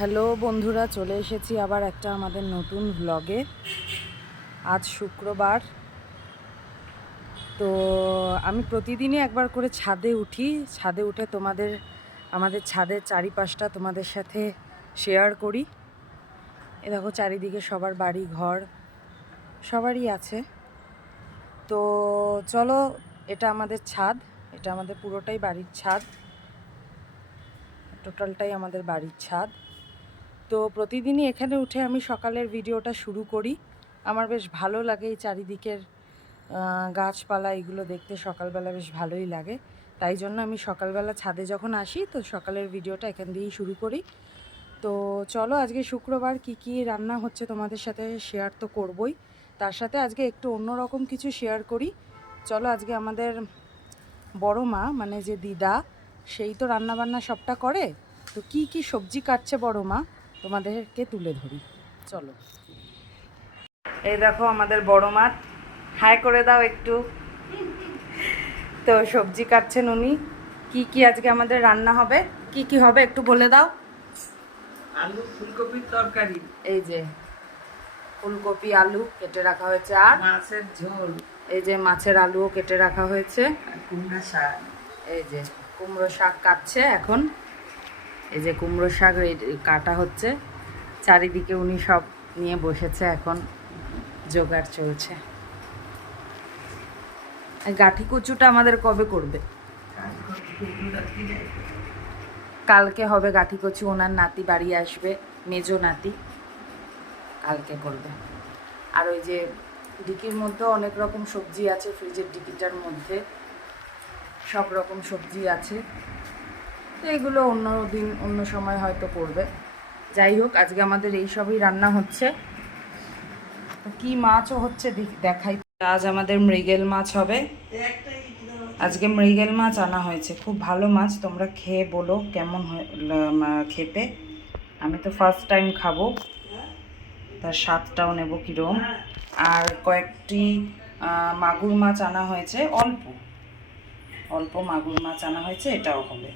Hello বন্ধুরা, চলে এসেছি আবার একটা আমাদের নতুন ভ্লগে। আজ শুক্রবার। তো আমি প্রতিদিনই একবার করে ছাদে উঠি। ছাদে উঠে আমাদের ছাদের চারিপাশটা তোমাদের সাথে শেয়ার করি। এ দেখো, চারিদিকে সবার বাড়ি ঘর সবারই আছে। তো চলো, এটা আমাদের ছাদ। এটা আমাদের পুরোটাই বাড়ির ছাদ, টোটালটাই আমাদের বাড়ির ছাদ। তো প্রতিদিনই এখানে উঠে আমি সকালের ভিডিওটা শুরু করি। আমার বেশ ভালো লাগে এই চারিদিকের গাছপালা এগুলো দেখতে, সকালবেলা বেশ ভালোই লাগে। তাই জন্য আমি সকালবেলা ছাদে যখন আসি তো সকালের ভিডিওটা এখান দিয়েই শুরু করি। তো চলো, আজকে শুক্রবার কি কি রান্না হচ্ছে তোমাদের সাথে শেয়ার তো করবই, তার সাথে আজকে একটু অন্যরকম কিছু শেয়ার করি। চলো, আজকে আমাদের বড় মা মানে যে দিদা, সেই তো রান্নাবান্না সবটা করে। তো কি কি সবজি কাটছে বড় মা তোমাদেরকে তুলে ধরি, চলো। এই দেখো আমাদের বড় মা, হাই করে দাও একটু। তো সবজি কাটছেন উনি। কি কি আজকে আমাদের রান্না হবে, কি কি হবে একটু বলে দাও। আলু ফুলকপির তরকারি, এই যে ফুলকপি আলু কেটে রাখা হয়েছে, আর মাছের ঝোল, এই যে মাছের আলুও কেটে রাখা হয়েছে। আর কুমড়া শাক। এই যে কুমড়ো শাক কাটছে এখন। এই যে কুমড়ো শাক কাটা হচ্ছে। চারিদিকে উনি সব নিয়ে বসেছে, এখন জোগাড় চলছে। গাঠি কচুটা আমাদের কবে করবে? কালকে হবে গাঠি কচু। ওনার নাতি বাড়ি আসবে, মেজো নাতি, কালকে করবে। আর ওই যে ডিকির মধ্যে অনেক রকম সবজি আছে, ফ্রিজের ডিকিটার মধ্যে সব রকম সবজি আছে। তো এগুলো অন্য দিন অন্য সময় হয়তো করবে। যাই হোক, আজকে আমাদের এই সবই রান্না হচ্ছে। তো কী মাছও হচ্ছে দেখাই। আজ আমাদের মৃগেল মাছ হবে। আজকে মৃগেল মাছ আনা হয়েছে, খুব ভালো মাছ। তোমরা খেয়ে বলো কেমন খেতে। আমি তো ফার্স্ট টাইম খাবো, তার স্বাদটাও নেব কীরকম। আর কয়েকটি মাগুর মাছ আনা হয়েছে, অল্প অল্প মাগুর মাছ আনা হয়েছে, এটাও হবে।